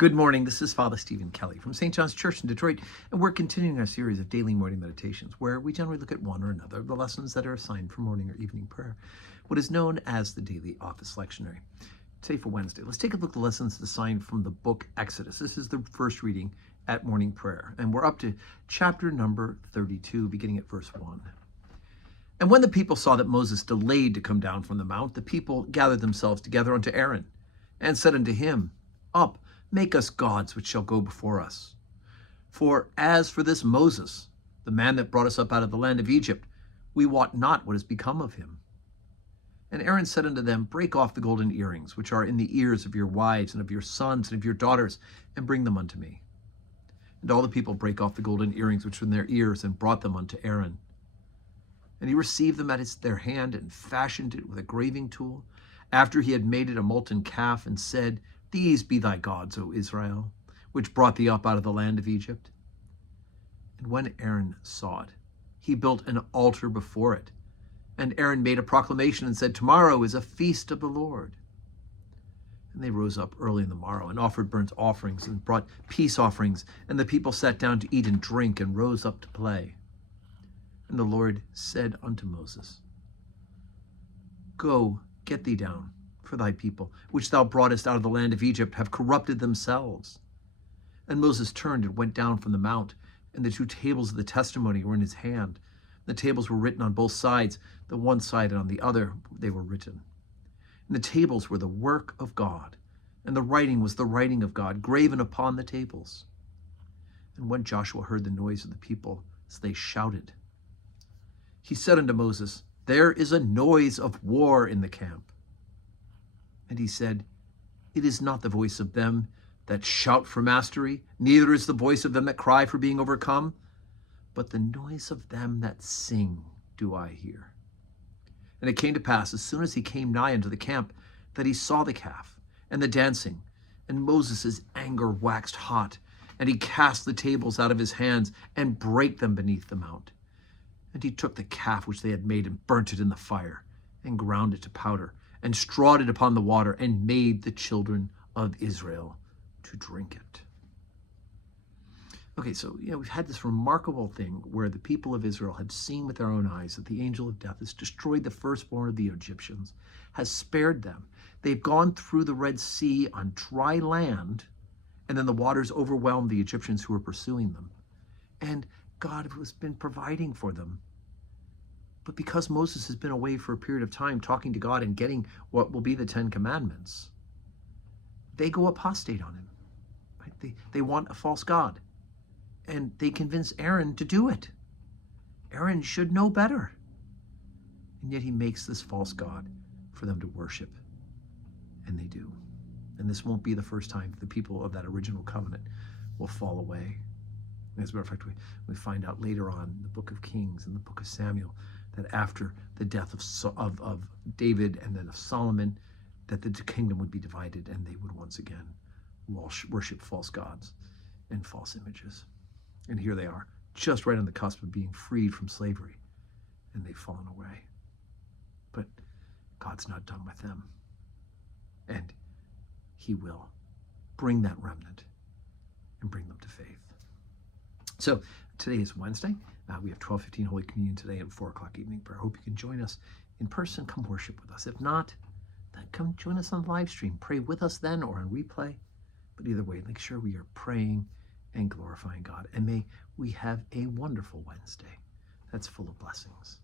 Good morning. This is Father Stephen Kelly from St. John's Church in Detroit, and we're continuing our series of daily morning meditations where we generally look at one or another of the lessons that are assigned for morning or evening prayer, what is known as the daily office lectionary. Today for Wednesday, let's take a look at the lessons assigned from the book Exodus. This is the first reading at morning prayer, and we're up to chapter number 32, beginning at verse 1. And when the people saw that Moses delayed to come down from the mount, the people gathered themselves together unto Aaron, and said unto him, Up, make us gods which shall go before us. For as for this Moses, the man that brought us up out of the land of Egypt, we wot not what has become of him. And Aaron said unto them, Break off the golden earrings, which are in the ears of your wives and of your sons and of your daughters, and bring them unto me. And all the people brake off the golden earrings which were in their ears, and brought them unto Aaron. And he received them at their hand, and fashioned it with a graving tool, after he had made it a molten calf, and said, These be thy gods, O Israel, which brought thee up out of the land of Egypt. And when Aaron saw it, he built an altar before it. And Aaron made a proclamation and said, Tomorrow is a feast of the Lord. And they rose up early in the morrow and offered burnt offerings and brought peace offerings. And the people sat down to eat and drink and rose up to play. And the Lord said unto Moses, Go, get thee down, for thy people, which thou broughtest out of the land of Egypt, have corrupted themselves. And Moses turned and went down from the mount, and the two tables of the testimony were in his hand. The tables were written on both sides, the one side and on the other they were written. And the tables were the work of God, and the writing was the writing of God, graven upon the tables. And when Joshua heard the noise of the people, they shouted. He said unto Moses, There is a noise of war in the camp. And he said, It is not the voice of them that shout for mastery, neither is the voice of them that cry for being overcome, but the noise of them that sing do I hear. And it came to pass, as soon as he came nigh unto the camp, that he saw the calf and the dancing, and Moses' anger waxed hot, and he cast the tables out of his hands and brake them beneath the mount. And he took the calf which they had made and burnt it in the fire, and ground it to powder, and strawed it upon the water, and made the children of Israel to drink it. Okay, so we've had this remarkable thing where the people of Israel had seen with their own eyes that the angel of death has destroyed the firstborn of the Egyptians, has spared them. They've gone through the Red Sea on dry land, and then the waters overwhelmed the Egyptians who were pursuing them. And God has been providing for them. But because Moses has been away for a period of time talking to God and getting what will be the 10 Commandments, they go apostate on him. Right? They want a false god. And they convince Aaron to do it. Aaron should know better. And yet he makes this false god for them to worship. And they do. And this won't be the first time the people of that original covenant will fall away. As a matter of fact, we find out later on in the book of Kings and the book of Samuel that after the death of David and then of Solomon, that the kingdom would be divided and they would once again worship false gods and false images. And here they are, just right on the cusp of being freed from slavery, and they've fallen away. But God's not done with them. And he will bring that remnant and bring them to faith. So today is Wednesday. We have 12:15 Holy Communion today and 4 o'clock evening prayer. I hope you can join us in person. Come worship with us. If not, then come join us on live stream. Pray with us then or on replay. But either way, make sure we are praying and glorifying God. And may we have a wonderful Wednesday that's full of blessings.